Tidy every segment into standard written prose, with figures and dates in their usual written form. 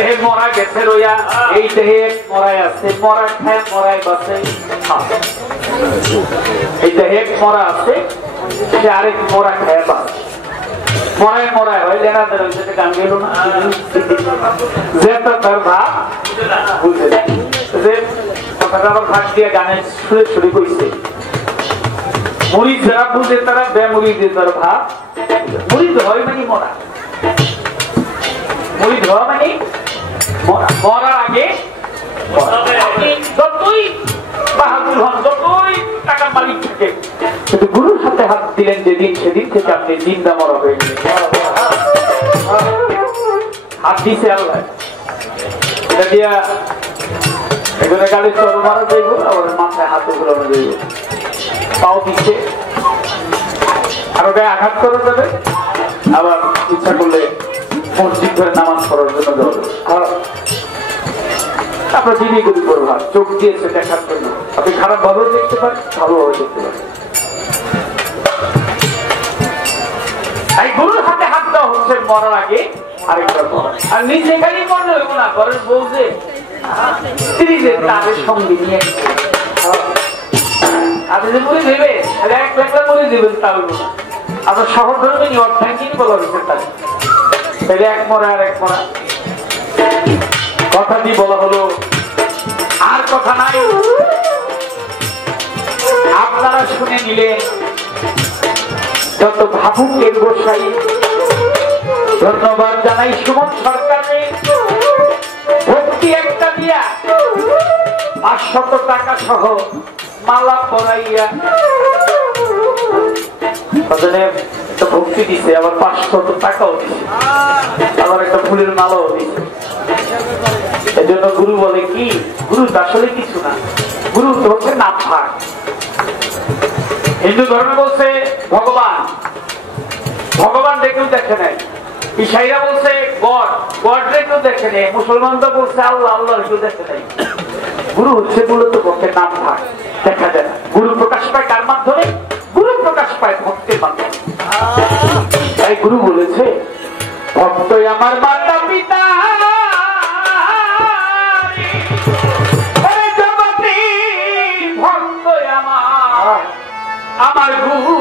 দেহে মরা গেছে রইয়া এই দেহে মরাই আছে মরা খায় মরাই বাঁচে এই দেহে মরা আছে সে আরেক মরা খায় বাঁচে মরাই মরাই হয় লেনা দেয় গান গেল না যে তার ভাব বুঝে যে কথাটা আবার ভাগ দিয়ে গানের সুরে সুরে কইছে মুরিদ যারা বুঝে তারা বেমুরিদের তার ভাব মুরিদ হয় মানে মরা মুরিদ হওয়া মানে মরার আগে যতই বাহাদুর হন যতই টাকার মালিক থাকে কিন্তু গুরুর হাতে হাত দিলেন যেদিন সেদিন থেকে আপনি জিন্দা মরা হয়ে গেলেন হাত দিছে আল্লাহ এটা দিয়া এখানে গাড়ি চর মারা যাইব আবার মাথায় হাতে ঘুরানো যাইব পাও দিচ্ছে আরো গায়ে আঘাত করা যাবে আবার ইচ্ছা করলে মসজিদ ধরে নামাজ পড়ার জন্য যাওয়া যাবে আপনার দিনই গুলি করবো চোখ দিয়েছে দেখার জন্য আপনি খারাপ ভাবেও দেখতে পারেন ভালোভাবে দেখতে পারেন এই গুরুর হাতে হাত দেওয়া হচ্ছে মরার আগে আরেকবার মরা আর নিজে খালি মরলে হইব না ঘরের বউ যে স্ত্রীদের তাদের সঙ্গে নিয়ে আপনি যে মরে দেবে এক লাখ মরে দেবেন তা হইব না আপনার শহর ধরবে নি অর্থাঙ্কিনী বলা হয়েছে তাই তাহলে এক মরা আর এক মরা কথাটি বলা হলো আর কথা নাই আপনারা শুনে নিলেন যত ভাবুকের গোসাই ধন্যবাদ জানাই সুমন সরকারের ভর্তি একটা দিয়া 500 টাকা সহ মালা পরাইয়া একটা ভক্তি দিছে আবার 500 টাকাও দিছে আবার একটা ফুলের মালাও দিছে এজন্য গুরু বলে কি গুরু আসলে কিছু না গুরু তো হচ্ছে নাম ভাগ হিন্দু ধর্মে বলছে ভগবান ভগবান কেউ দেখে নাই ইসাইরা বলছে গড গড কেউ দেখে নেই মুসলমানরা বলছে আল্লাহ আল্লাহ কেউ দেখে নাই গুরু হচ্ছে মূলত পক্ষে নাম ভাগ দেখা যায় না গুরু প্রকাশ পায় কার মাধ্যমে গুরু প্রকাশ পায় ভক্তের মাধ্যমে তাই গুরু বলেছে ভক্ত আমার মাতা পিতা ভক্ত আমার গুরু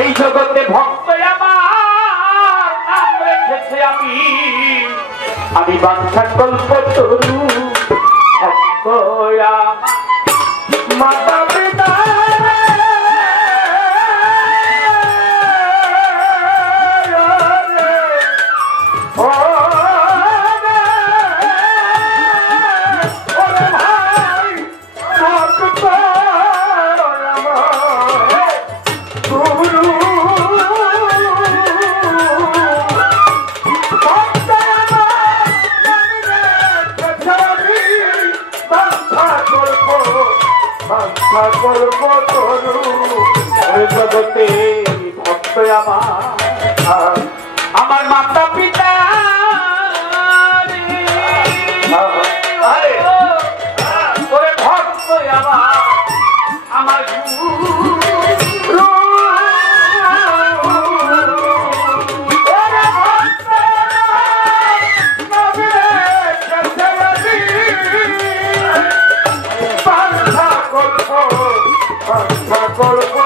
এই জগতে ভক্ত আমার নাম রেখেছে আমি বাঞ্ছা কল্প তরু ভক্ত মাতা পিতা জগতে ভক্ত আমার মাতা পিতা ভক্ত আমার গল্প